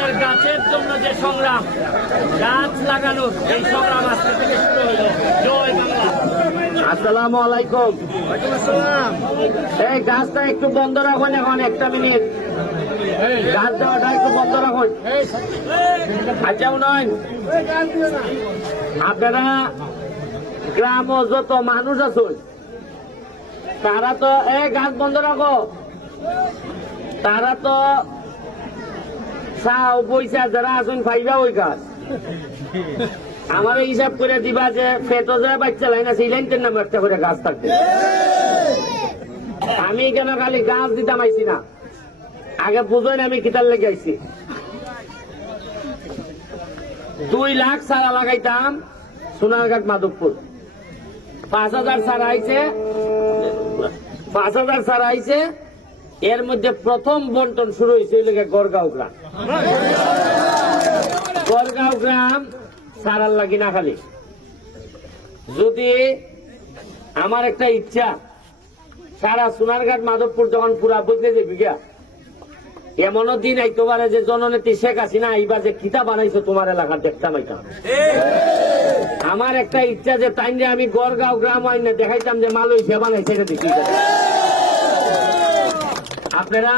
আমাদের গাছের জন্য যে সংগ্রাম, গাছ লাগানোর এই সংগ্রাম আজকে থেকে শুরু হইল। জয় বাংলা। আসসালামু আলাইকুম। এই গাছটা একটু বন্ধ রাখুন এখন 1 মিনিট। গাছ দেওয়াটা একটু বন্ধ রাখুন। আচ্ছা নয়, আপনারা গ্রাম যত মানুষ আছেন তারা তো গাছ বন্ধ রাখো, তারা তো চাও পয়সা যারা আছেন ফাইবা ওই গাছ আমার হিসাব করে দিবা যে ফেটো যে বাচ্চা লাইন আছে এই লাইনটার নামে একটা করে গাছ থাকবে। আমি কেন খালি গাছ দিতাম আইছি না, আগে বুঝোই না আমি কিতার লেগে আইছি। 2 লাখ চারা লাগাইতাম সোনারঘাট মাধবপুর, 5,000 চারা আইছে, 5,000 চারা আইছে। এর মধ্যে প্রথম বন্টন শুরু হয়েছে গড়গাঁও গ্রাম। গড়গাঁও গ্রাম সারার লাগি না খালি, যদি আমার একটা ইচ্ছা সারা সোনারঘাট মাধবপুর যখন পুরা বদলে যাবি গিয়া, এমনও দিন আইতে পারে যে জননেত্রী শেখ হাসিনা এইবার যে কিতাব বানাইছো তোমার এলাকার দেখতাম আইতাম। আমার একটা ইচ্ছা যে তাই যে আমি গড়গাঁও গ্রাম আইনে দেখাইতাম যে মালয়েশিয়া বানাইছে এটা দেখি। আপনারা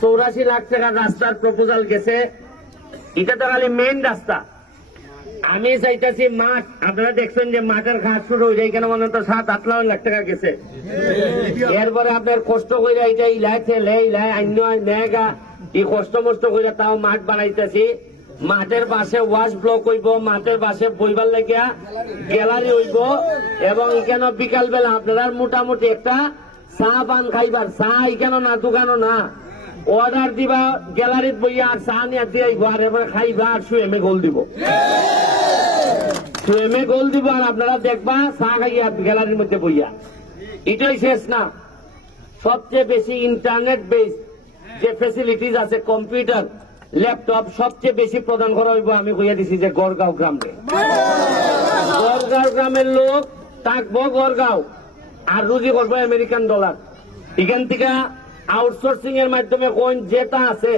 84 লাখ টাকার রাস্তার প্রপোজাল গেছে, এটা তো খালি মেইন রাস্তা। আমি চাইতেছি মাঠ, আপনারা দেখছেন যে মাঠের ঘাট শুরু হয়ে যায়, কেন মনে তো 7-8 লাখ টাকা গেছে। এরপরে আপনার কষ্ট করে এইটা ইলাই ঠেলে ইলাই অন্য মেগা এই কষ্ট মষ্ট করে তাও মাঠ বানাইতেছি। মাঠের পাশে ওয়াশ ব্লক হইব, মাঠের পাশে বইবার লাগিয়া গ্যালারি হইব, এবং এখানে বিকাল বেলা আপনারা মোটামুটি একটা চা পান খাইবার, চা এখানে না দোকানও না, অর্ডার দিবা গ্যালারিত বইয়া আর চা নিয়ে দিয়ে আর এবার খাইবা আর সুয়েমে গোল দিব, সুয়েমে গোল দিব আর আপনারা দেখবা চা খাইয়া গ্যালারির মধ্যে বইয়া। এটাই শেষ না, সবচেয়ে বেশি ইন্টারনেট বেস যে ফেসিলিটিস আছে, কম্পিউটার ল্যাপটপ সবচেয়ে বেশি প্রদান করা হইব। আমি কইয়া দিছি যে গড়গাঁও গ্রামে, গড়গাঁও গ্রামের লোক থাকবো গড়গাঁও আর রুজি করবো আমেরিকান ডলার। এখান থেকে আউটসোর্সিং এর মাধ্যমে কোন যেটা আছে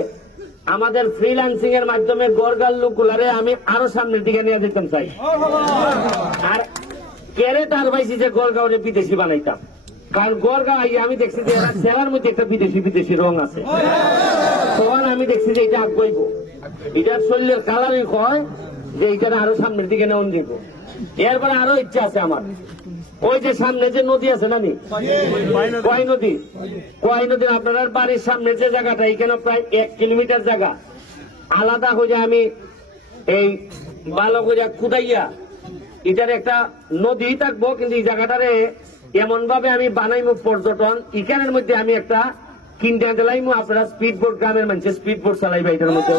আমাদের ফ্রিল্যান্সিং এর মাধ্যমে গড়গাঁও লোকগুলারে আমি আরো সামনের দিকে নিয়ে যেতাম চাই। আর কেড়ে তার পাইছি যে গড়গাঁওরে বিদেশি বানাইতাম, কারণ গড়গাঁও আমি দেখছি যে সেলার মধ্যে একটা বিদেশি রং আছে, তখন আমি দেখছি যে এটা আগাইব, এটার শরীরের কালারই কয় যে এটা আরো সামনের দিকে নেওয়া দিব। এরপরে আরো ইচ্ছা আছে আমার, ওই যে সামনে যে নদী আছে না কয় নদী, কয় নদী আপনার বাড়ির সামনে যে জায়গাটা, এখানে প্রায় 1 কিলোমিটার জায়গা আলাদা হয়ে আমি এই ভালো করে কুদাইয়া এটার একটা নদী থাকবো, কিন্তু এই জায়গাটারে এমন ভাবে আমি বানাইবো পর্যটন, এখানের মধ্যে আমি একটা কিনতে দিলাইমু। আপনারা স্পিড বোট, গ্রামের মানুষের স্পিড বোট চালাইবা এটার মধ্যে।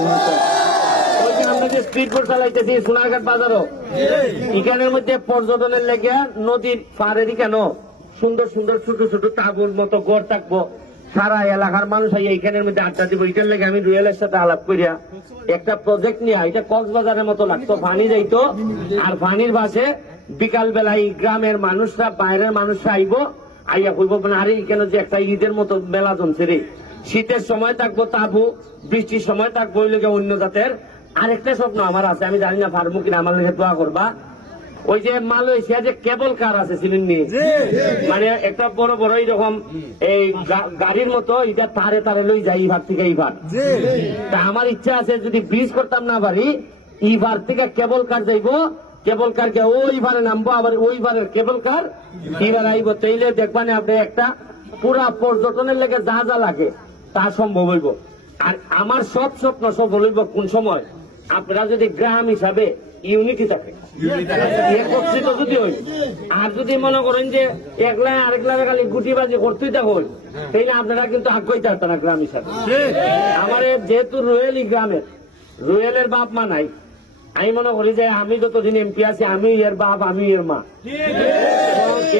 আমরা যে স্পিড বোট চালাইতেছি সোনারঘাট বাজারও, এখানের মধ্যে পর্যটনের লেগে নদীর পাড়েরই কেন সুন্দর সুন্দর ছোট ছোট তাঁবুর মতো ঘর থাকবো, সারা এলাকার মানুষ এইখানের মধ্যে আড্ডা দিব। এটার লেগে আমি রুয়েলের সাথে আলাপ করিয়া একটা প্রজেক্ট নিয়ে, এটা কক্সবাজারের মতো লাগতো, পানি যাইতো আর পানির পাশে বিকাল বেলায় গ্রামের মানুষরা বাইরের মানুষরা আইব, আইয়া কইব আরে এখানে যে একটা ঈদের মতো মেলা জমছে রে, শীতের সময় থাকবো তাবু, বৃষ্টির সময় থাকবো ওই লেগে অন্য জাতের। আরেকটা স্বপ্ন আমার আছে, আমি জানি না পারবো কিনা, আমার লেগে দোয়া করবা। ওই যে মালয়েশিয়া যে কেবল কার আছে চিনেননি, মানে একটা বড় বড় এইরকম এই গাড়ির মতো, এটা তারে তারে লই যায় ইভার থেকে ইভার। তা আমার ইচ্ছা আছে যদি ব্রিজ করতাম না পারি, ইভার থেকে কেবল কার যাইবো, কেবল কার কে ওই ভারে নামবো, আবার ওই ভারের কেবল কার ইভার আইব। তাইলে দেখবানে আপনি একটা পুরা পর্যটনের লেগে যা যা লাগে তা সম্ভব হইব। আর আমার সব স্বপ্ন সফল হইব কোন সময়, আপনারা যদি গ্রাম হিসাবে ইউনিটি থাকে, একত্রিত যদি হই। আর যদি মনে করেন যে একলা আরেকলা খালি গুটিবাজি করতেই থাকুন, তাইলে আপনারা কিন্তু আগ্রহী থাকতেন না গ্রাম হিসাবে। আমার যেহেতু রুয়েলি গ্রামের, রুয়েলের বাপ মা নাই, আমি মনে করি যে আমি যতদিন এমপি আছি আমি এর বাপ, আমি এর মা।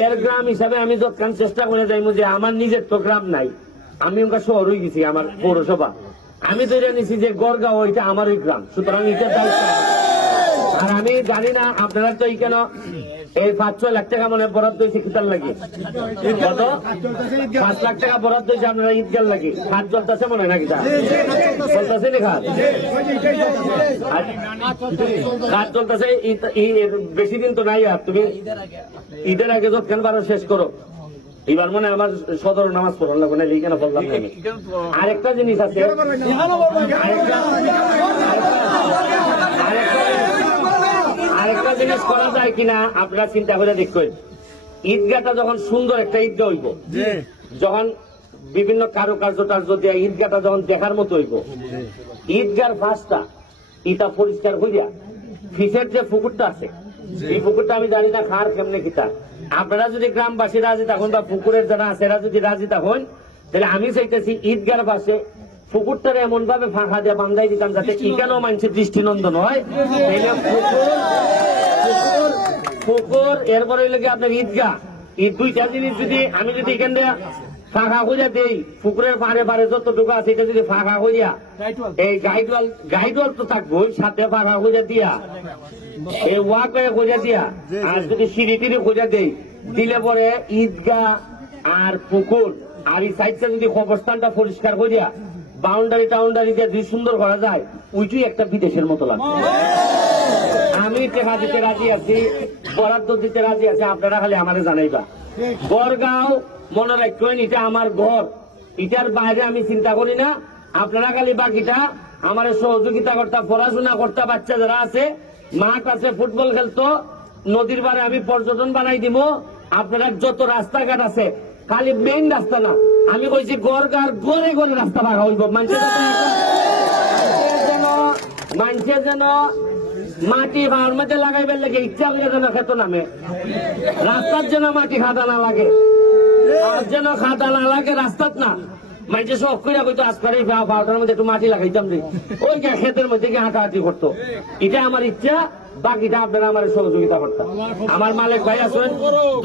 এর গ্রাম হিসাবে আমি যতক্ষণ চেষ্টা করে যাইব যে আমার নিজের তো গ্রাম নাই, আমি ওখানে শহর হয়ে গেছি, আমার পৌরসভা, আমি ধরে নিছি যে গড়গাঁও ওইটা আমারই গ্রাম, সুতরাং এটার দায়িত্ব। আর আমি জানি না আপনারা তো এইখানে এই 5-6 লাখ টাকা মনে বরাদ্দ হয়েছে কিতার লাগে কত 5 লাখ টাকা বরাদ্দ হয়েছে আপনারা ঈদগার লাগে হাত চলতেছে মনে হয় নাকি তা চলতেছে নি খাত কাজ চলতেছে বেশি দিন তো নাই আর তুমি ঈদের আগে যতক্ষণ পারো শেষ করো এবার মনে হয় আমার সদর নামাজ পড়ার লাগবে না লিখে না বললাম না আমি। আরেকটা জিনিস আছে আরেকটা জিনিস করা যায় কিনা আপনারা চিন্তা করে দেখবেন ঈদগাহটা যখন সুন্দর একটা ঈদগাহ হইব যখন বিভিন্ন কারুকার্য টার্য দিয়ে ঈদগাহটা যখন দেখার মতো হইব ঈদগার ফাঁসটা ইটা পরিষ্কার হইয়া ফিসের যে পুকুরটা আছে এই পুকুরটা আমি জানি না খার কেমনে কিতা আপনারা যদি গ্রামবাসী রাজি থাকুন বা পুকুরের যারা আছে এরা যদি রাজি থাকুন তাহলে আমি চাইতেছি ঈদগার পাশে পুকুরটারে এমন ভাবে ফাঁকা দিয়ে বান্ধাই দিতাম যাতে এখানেও মানুষের দৃষ্টিনন্দন হয় পুকুর এরপরে হইলে কি আপনার ঈদগাহ এই দুইটা জিনিস যদি আমি যদি এখান দিয়ে ফাঁকা হইয়া দেই পুকুরের পাড়ে পাড়ে যতটুকু আছে এটা যদি ফাঁকা হইয়া এই গাইডওয়াল তো থাকবো সাথে ফাঁকা হইয়া দিয়া এই ওয়াকওয়ে খোঁজা দিয়া আর যদি সিঁড়ি টিড়ি খোঁজা দেই দিলে পরে ঈদগাহ আর পুকুর আর এই সাইডটা যদি কবরস্থানটা পরিষ্কার করিয়া বাউন্ডারি টাউন্ডারি দিয়ে দুই সুন্দর করা যায় ওইটাই একটা বিদেশের মতো লাগে আমি টেকা দিতে রাজি আছি বরাদ্দ দিতে রাজি আছি আপনারা খালি আমারে জানাইবা বরগাঁও মনে রাখবেন এটা আমার ঘর এটার বাইরে আমি চিন্তা করি না আপনারা খালি বাকিটা আমার সহযোগিতা করতা পড়াশোনা করতা বাচ্চা যারা আছে মাঠ আছে ফুটবল খেলতো নদীর বারে আমি পর্যটন বানাই দিব আপনারা যত রাস্তাঘাট আছে খালি মেইন রাস্তা না আমি কইছি গড়গার গড়ে গড়ে রাস্তা ভাঙা হইব মানুষের যেন মাটি ভাড়ার মধ্যে লাগাইবার লাগে ইচ্ছা করে যেন খেত নামে রাস্তার যেন মাটি খাদা না লাগে আর যেন খাদা না লাগে রাস্তাত না মানুষের শখ করে হয়তো আসকারে ভাড়াটার মধ্যে একটু মাটি লাগাইতাম রে ওই ক্ষেতের মধ্যে গিয়ে হাঁটাহাঁটি করতো এটা আমার ইচ্ছা বাকিটা আপনারা আমার সহযোগিতা করতাম আমার মালিক ভাই আছেন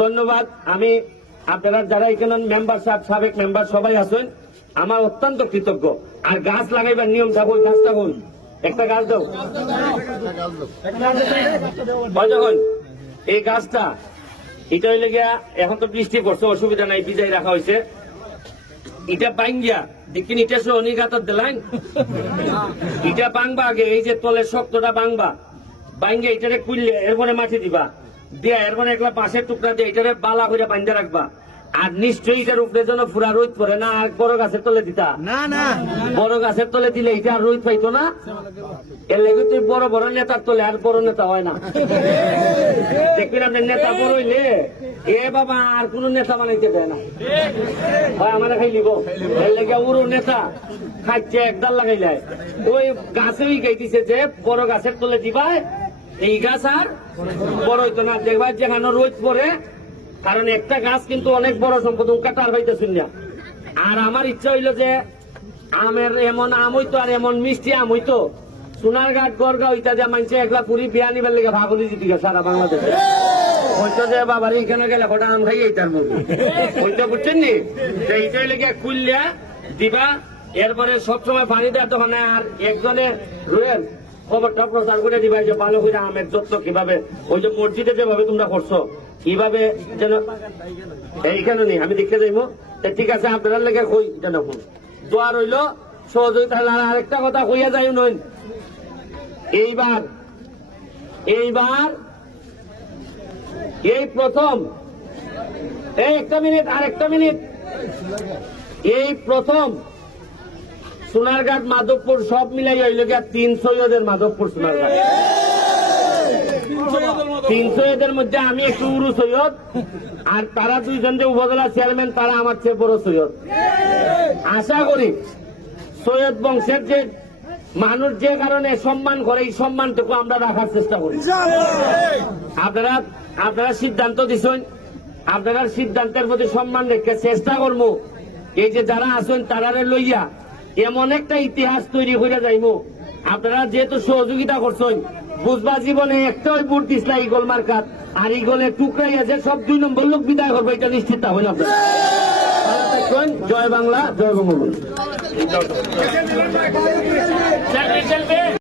ধন্যবাদ আমি আপনারা যারা এখানে মেম্বার সাবেক মেম্বার সবাই আছেন আমার অত্যন্ত কৃতজ্ঞ আর গাছ লাগাইবার নিয়ম থাকো গাছটা কোন একটা গাছ দাও যখন এই গাছটা এটা হইলে গিয়া এখন তো বৃষ্টি পড়ছে অসুবিধা নাই বিজাই রাখা হয়েছে এটা বাঙ্গিয়া দেখিন এটা অনিঘাতর দিলাইন এটা বাংবা আগে এই যে তলের শক্তটা বাংবা বাঙ্গিয়া এটারে কুললে এরপরে মাটি দিবা দিয়া এরপরে একলা পাশের টুকরা দিয়ে এটারে বালা করে বান্ধা রাখবা আর নিশ্চয়ই এটার উপরে যেন পুরা রোদ পড়ে না আর বড় গাছের তলে দিতা না বড় গাছের তলে দিলে এটা আর রোদ পাইতো না এর লেগে তুই বড় বড় নেতার তলে আর বড় নেতা হয় না দেখবেন আপনার নেতা বড় হইলে এ বাবা আর কোন নেতা বানাইতে দেয় না হয় আমার খাই লিব এর লেগে উড়ো নেতা খাইছে একদাল লাগাইলাই ওই গাছেই গাইতেছে যে বড় গাছের তলে দিবাই এই গাছ আর বড় হইতো না দেখবা যেখানে রোদ পড়ে কারণ একটা গাছ কিন্তু অনেক বড় সম্পদ কাটার হইতেছেন না আর আমার ইচ্ছা হইলো যে আমের এমন আম হইতো আর এমন মিষ্টি আম হইতো সোনারঘাট গড়গাঁও ইত্যাদি মানছে একলা পুরি বিয়া নিবার লেগে ভাগলি জিতি সারা বাংলাদেশে হয়তো যে বাবার এখানে গেলে কটা আম খাই এইটার মধ্যে হইতে বুঝছেন নি এইটাই লেগে খুললিয়া দিবা এরপরে সবসময় পানি দেওয়া তখন আর একজনে রুয়েল খবরটা প্রচার করে দিবা যে ভালো করে আমের যত্ন কিভাবে ওই যে মসজিদে যেভাবে তোমরা করছো কিভাবে যেন এইখানে নেই আমি দেখতে যাইবো ঠিক আছে আপনার লেগে কই যেন দোয়া রইল সহযোগিতা আরেকটা কথা কইয়া যাই নয় এইবার এই প্রথম এই আরেকটা মিনিট এই প্রথম সোনারঘাট মাধবপুর সব মিলাই হইল গিয়া 300 এদের মাধবপুর সোনারঘাট 300 এদের মধ্যে আমি একটু উরু সৈয়দ আর তারা দুইজন যে উপজেলা চেয়ারম্যান তারা আমার চেয়ে বড় সৈয়দ আশা করি সৈয়দ বংশের যে মানুষ যে কারণে সম্মান করে এই সম্মানটুকু আমরা রাখার চেষ্টা করি আপনারা সিদ্ধান্ত দিচ্ছেন আপনারা সিদ্ধান্তের প্রতি সম্মান রেখে চেষ্টা করবো এই যে যারা আছেন তারারে লইয়া এমন একটা ইতিহাস তৈরি হয়ে যাইবো আপনারা যেহেতু সহযোগিতা করছেন বুঝবা জীবনে একটাই ভোট দিসলা ইগল মার্কাত আর ইগলের টুকরাই আছে সব 2 নম্বর লোক বিদায় করবো এটা নিশ্চিত হইল আপনারা জয় বাংলা জয় বঙ্গবন্ধু